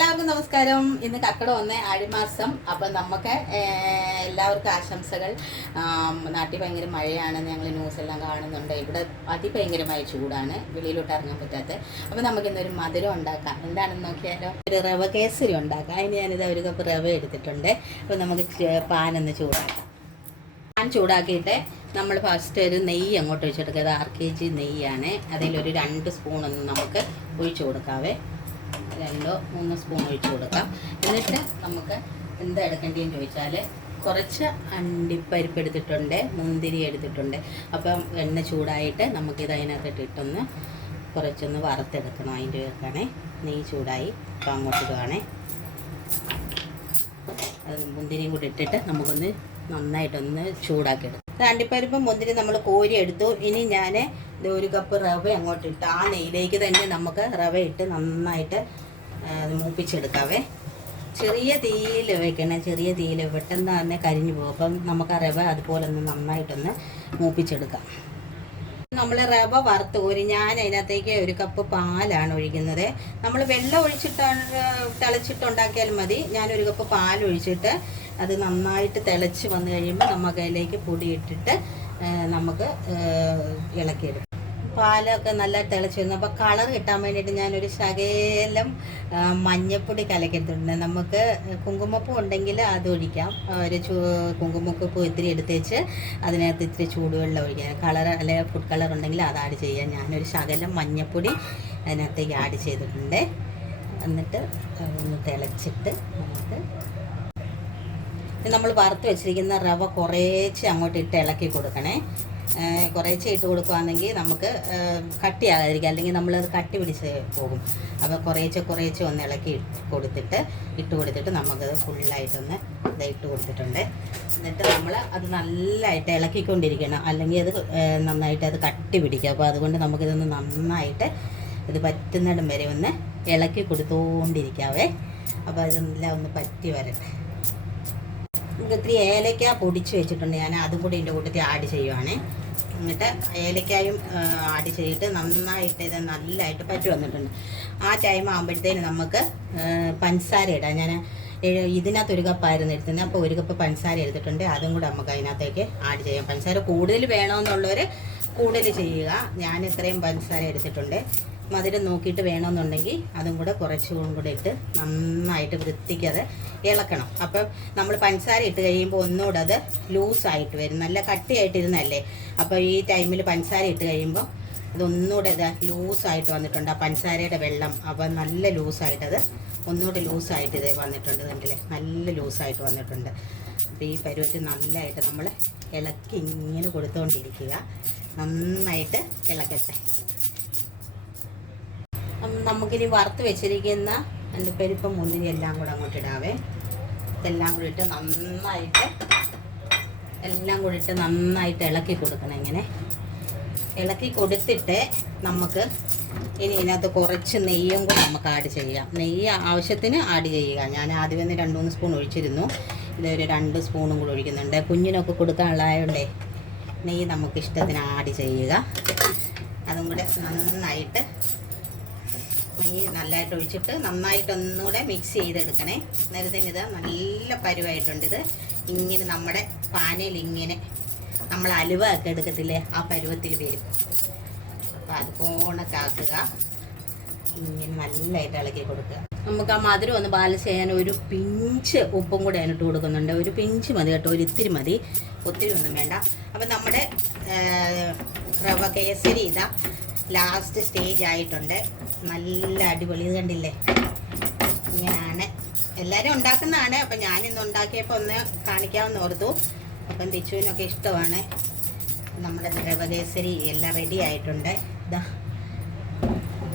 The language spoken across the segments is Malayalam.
എല്ലാവർക്കും നമസ്കാരം. ഇന്ന് കർക്കിടക 1 ആടിമാസം. അപ്പം നമുക്ക് എല്ലാവർക്കും ആശംസകൾ. നാട്ടിൽ ഭയങ്കര മഴയാണെന്ന് ഞങ്ങൾ ന്യൂസെല്ലാം കാണുന്നുണ്ട്. ഇവിടെ അതിഭയങ്കരമായ ചൂടാണ്, വെളിയിലോട്ട് ഇറങ്ങാൻ പറ്റാത്ത. അപ്പം നമുക്കിന്നൊരു മധുരം ഉണ്ടാക്കാം. എന്താണെന്ന് നോക്കിയാലോ, ഒരു റവ കേസരി ഉണ്ടാക്കാം. അതിന് ഞാനിത് ഒരു കപ്പ് റവ എടുത്തിട്ടുണ്ട്. അപ്പോൾ നമുക്ക് പാനൊന്ന് ചൂടാക്കാം. പാൻ ചൂടാക്കിയിട്ട് നമ്മൾ ഫസ്റ്റ് ഒരു നെയ്യ് അങ്ങോട്ട് ഒഴിച്ചെടുക്കുക. അത് 6 kg നെയ്യാണ്. അതിലൊരു 2 സ്പൂണൊന്ന് നമുക്ക് ഒഴിച്ചു കൊടുക്കാവേ. 2-3 സ്പൂൺ ഒഴിച്ചു കൊടുക്കാം. എന്നിട്ട് നമുക്ക് എന്താ എടുക്കേണ്ടതെന്ന് ചോദിച്ചാൽ, കുറച്ച് അണ്ടിപ്പരിപ്പ് എടുത്തിട്ടുണ്ട്, മുന്തിരി എടുത്തിട്ടുണ്ട്. അപ്പം എണ്ണ ചൂടായിട്ട് നമുക്കിത് അതിനകത്തിട്ട് ഇട്ടൊന്ന് കുറച്ചൊന്ന് വറുത്തെടുക്കണം. അതിൻ്റെ വെക്കണേ. നെയ്യ് ചൂടായി അപ്പം അങ്ങോട്ട് ഇടുവാണേ. അത് മുന്തിരിയും കൂടി ഇട്ടിട്ട് നമുക്കൊന്ന് നന്നായിട്ടൊന്ന് ചൂടാക്കി എടുക്കും. അണ്ടിപ്പരിപ്പും മുന്തിരി നമ്മൾ കോരി എടുത്തു. ഇനി ഞാൻ ഒരു കപ്പ് റവ അങ്ങോട്ട് ഇട്ട് ആ നെയ്യിലേക്ക് തന്നെ നമുക്ക് റവ ഇട്ട് നന്നായിട്ട് മൂപ്പിച്ചെടുക്കാവേ. ചെറിയ തീയിൽ വെക്കണം, ചെറിയ തീയിൽ പെട്ടെന്ന് തന്നെ കരിഞ്ഞു പോകും. അപ്പം നമുക്ക് ആ റവ അതുപോലെ ഒന്ന് നന്നായിട്ടൊന്ന് മൂപ്പിച്ചെടുക്കാം. നമ്മൾ റവ വറുത്ത് കോരി ഞാൻ അതിനകത്തേക്ക് ഒരു കപ്പ് പാലാണ് ഒഴിക്കുന്നത്. നമ്മൾ വെള്ളം ഒഴിച്ചിട്ടാണ് തിളച്ചിട്ടുണ്ടാക്കിയാലും മതി. ഞാനൊരു കപ്പ് പാൽ ഒഴിച്ചിട്ട് അത് നന്നായിട്ട് തിളച്ച് വന്നു കഴിയുമ്പോൾ നമുക്ക് അതിലേക്ക് പൊടി ഇട്ടിട്ട് നമുക്ക് ഇളക്കിയെടുക്കും. പാലൊക്കെ നല്ല തിളച്ച് വരുന്നു. അപ്പോൾ കളർ കിട്ടാൻ വേണ്ടിയിട്ട് ഞാനൊരു ശകലം മഞ്ഞപ്പൊടി കലക്കിയിട്ടുണ്ട്. നമുക്ക് കുങ്കുമപ്പൂ ഉണ്ടെങ്കിൽ അത് ഒഴിക്കാം. ഒരു കുങ്കുമപ്പൂ ഇത്തിരി എടുത്തേച്ച് അതിനകത്ത് ഇത്തിരി ചൂടുവെള്ളം ഒഴിക്കാം. കളർ അല്ലെങ്കിൽ ഫുഡ് കളർ ഉണ്ടെങ്കിൽ അത് ആഡ് ചെയ്യാം. ഞാനൊരു ശകലം മഞ്ഞപ്പൊടി അതിനകത്തേക്ക് ആഡ് ചെയ്തിട്ടുണ്ട്. എന്നിട്ട് ഒന്ന് തിളച്ചിട്ട് നമ്മൾ വറുത്ത് വെച്ചിരിക്കുന്ന റവ കുറേശ്ശെ അങ്ങോട്ട് ഇട്ട് ഇളക്കി കൊടുക്കണേ. കുറേശ്ശെ ഇട്ട് കൊടുക്കുകയാണെങ്കിൽ നമുക്ക് കട്ടിയാകാതിരിക്കും, അല്ലെങ്കിൽ നമ്മളത് കട്ടി പിടിച്ച് പോകും. അപ്പോൾ കുറേശ്ശെ ഒന്ന് ഇളക്കി ഇട്ട് കൊടുത്തിട്ട് നമുക്കത് ഫുള്ളായിട്ടൊന്ന് ഇട്ട് കൊടുത്തിട്ടുണ്ട്. എന്നിട്ട് നമ്മൾ അത് നല്ലതായിട്ട് ഇളക്കിക്കൊണ്ടിരിക്കണം, അല്ലെങ്കിൽ അത് നന്നായിട്ട് അത് കട്ടി പിടിക്കും. അപ്പോൾ അതുകൊണ്ട് നമുക്കിതൊന്ന് നന്നായിട്ട് ഇത് പറ്റുന്നിടം വരെ ഒന്ന് ഇളക്കി കൊടുത്തുകൊണ്ടിരിക്കാവേ. അപ്പോൾ അതെല്ലാം ഒന്ന് പറ്റി വരട്ടെ. ഇത്തിരി ഏലക്ക പൊടിച്ച് വെച്ചിട്ടുണ്ട്, ഞാൻ അതും കൂടി ഇതിൻ്റെ കൂട്ടത്തിൽ ആഡ് ചെയ്യുവാണേ. എന്നിട്ട് ഏലക്കായും ആഡ് ചെയ്തിട്ട് നന്നായിട്ട് ഇത് നല്ലതായിട്ട് പറ്റി വന്നിട്ടുണ്ട്. ആ ടൈം ആകുമ്പോഴത്തേന് നമുക്ക് പഞ്ചസാര ഇടാം. ഞാൻ ഇതിനകത്ത് ഒരു കപ്പായിരുന്നു എടുത്തത്, അപ്പോൾ ഒരു കപ്പ് പഞ്ചസാര എടുത്തിട്ടുണ്ട്. അതും കൂടെ നമുക്ക് അതിനകത്തേക്ക് ആഡ് ചെയ്യാം. പഞ്ചസാര കൂടുതൽ വേണമെന്നുള്ളവർ കൂടുതൽ ചെയ്യുക. ഞാൻ ഇത്രയും പഞ്ചസാര എടുത്തിട്ടുണ്ട്. മധുരം നോക്കിയിട്ട് വേണമെന്നുണ്ടെങ്കിൽ അതും കൂടെ കുറച്ചും കൂടെ ഇട്ട് നന്നായിട്ട് വൃത്തിക്കത് ഇളക്കണം. അപ്പം നമ്മൾ പഞ്ചസാര ഇട്ട് കഴിയുമ്പോൾ ഒന്നുകൂടെ അത് ലൂസായിട്ട് വരും. നല്ല കട്ടിയായിട്ടിരുന്നല്ലേ. അപ്പോൾ ഈ ടൈമിൽ പഞ്ചസാര ഇട്ട് കഴിയുമ്പോൾ അതൊന്നുകൂടെ ഇത് ലൂസായിട്ട് വന്നിട്ടുണ്ട്, ആ പഞ്ചസാരയുടെ വെള്ളം. അപ്പം നല്ല ലൂസായിട്ടത് ഒന്നുകൂടെ ലൂസായിട്ട് ഇത് വന്നിട്ടുണ്ട്. കണ്ടില്ലേ, നല്ല ലൂസായിട്ട് വന്നിട്ടുണ്ട്. അപ്പോൾ ഈ പരുവത്തിൽ നല്ലതായിട്ട് നമ്മൾ ഇളക്കി ഇങ്ങനെ കൊടുത്തുകൊണ്ടിരിക്കുക. നന്നായിട്ട് ഇളക്കട്ടെ. നമുക്കിനി വറുത്ത് വെച്ചിരിക്കുന്ന അണ്ടിപ്പരിപ്പും മുന്തിരി എല്ലാം കൂടെ അങ്ങോട്ട് ഇടാവേ. ഇതെല്ലാം കൂടി ഇട്ട് നന്നായിട്ട് ഇളക്കി കൊടുക്കണം. ഇങ്ങനെ ഇളക്കി കൊടുത്തിട്ട് നമുക്ക് ഇനി ഇതിനകത്ത് കുറച്ച് നെയ്യും കൂടെ നമുക്ക് ആഡ് ചെയ്യാം. നെയ്യ് ആവശ്യത്തിന് ആഡ് ചെയ്യുക. ഞാൻ ആദ്യം തന്നെ 2-3 സ്പൂൺ ഒഴിച്ചിരുന്നു. ഇതൊരു 2 സ്പൂണും കൂടെ ഒഴിക്കുന്നുണ്ട്. കുഞ്ഞിനൊക്കെ കൊടുക്കാനുള്ളതായതുകൊണ്ടേ നെയ്യ് നമുക്ക് ഇഷ്ടത്തിന് ആഡ് ചെയ്യുക. അതും കൂടെ നെയ്യ് നല്ലതായിട്ട് ഒഴിച്ചിട്ട് നന്നായിട്ടൊന്നുകൂടെ മിക്സ് ചെയ്തെടുക്കണേ. നേരത്തെ ഇത് നല്ല പരുവായിട്ടുണ്ട്. ഇത് ഇങ്ങനെ നമ്മുടെ പാനയിൽ ഇങ്ങനെ നമ്മൾ അലുവ ഒക്കെ എടുക്കത്തില്ലേ, ആ പരുവത്തിൽ വരും. അപ്പോൾ അതുപോണൊക്കെ ആക്കുക. ഇങ്ങനെ നല്ലതായിട്ട് ഇളക്കി കൊടുക്കുക. നമുക്ക് ആ മധുരം ഒന്ന് ബാലൻസ് ചെയ്യാൻ ഒരു പിഞ്ച് ഉപ്പും കൂടെ അതിനിട്ട് കൊടുക്കുന്നുണ്ട്. ഒരു പിഞ്ച് മതി കേട്ടോ, ഒരു ഇത്തിരി മതി, ഒത്തിരി ഒന്നും വേണ്ട. അപ്പം നമ്മുടെ റവ കേസരി ഇതാ ലാസ്റ്റ് സ്റ്റേജ് ആയിട്ടുണ്ട്. നല്ല അടിപൊളി. ഇത് കണ്ടില്ലേ, ഇങ്ങനെയാണ് എല്ലാവരും ഉണ്ടാക്കുന്നതാണ്. അപ്പം ഞാനിന്ന് ഉണ്ടാക്കിയപ്പോൾ ഒന്ന് കാണിക്കാമെന്ന് ഓർത്തു. അപ്പം തിച്ചുവിനൊക്കെ ഇഷ്ടമാണ്. നമ്മുടെ റവ കേസരി എല്ലാം റെഡി ആയിട്ടുണ്ട്.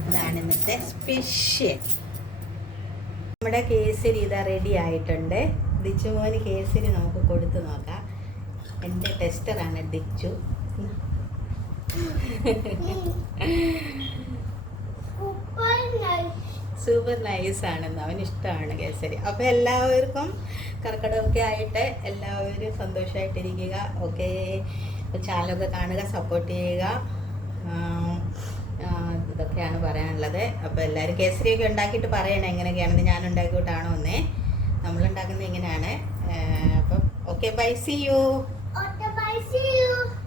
ഇതാണ് ഇന്നത്തെ സ്പെഷ്യൽ. നമ്മുടെ കേസരി ഇതാ റെഡി ആയിട്ടുണ്ട്. ദിച്ചു മോന് കേസരി നമുക്ക് കൊടുത്തു നോക്കാം. എൻ്റെ ടെസ്റ്ററാണ് ദിച്ചു. സൂപ്പർ നൈസാണെന്ന് അവന് ഇഷ്ടമാണ് കേസരി. അപ്പോൾ എല്ലാവർക്കും കർക്കിടകമൊക്കെ ആയിട്ട് എല്ലാവരും സന്തോഷമായിട്ടിരിക്കുക. ഓക്കെ, ചാനലൊക്കെ കാണുക, സപ്പോർട്ട് ചെയ്യുക. ഇതൊക്കെയാണ് പറയാനുള്ളത്. അപ്പോൾ എല്ലാവരും കേസരിയൊക്കെ ഉണ്ടാക്കിയിട്ട് പറയണേ എങ്ങനെയൊക്കെയാണെന്ന്. ഞാൻ ഉണ്ടാക്കിയിട്ടാണോ എന്നേ. നമ്മളുണ്ടാക്കുന്നത് ഇങ്ങനെയാണ്. അപ്പം ഓക്കെ, ബൈ, സി യു.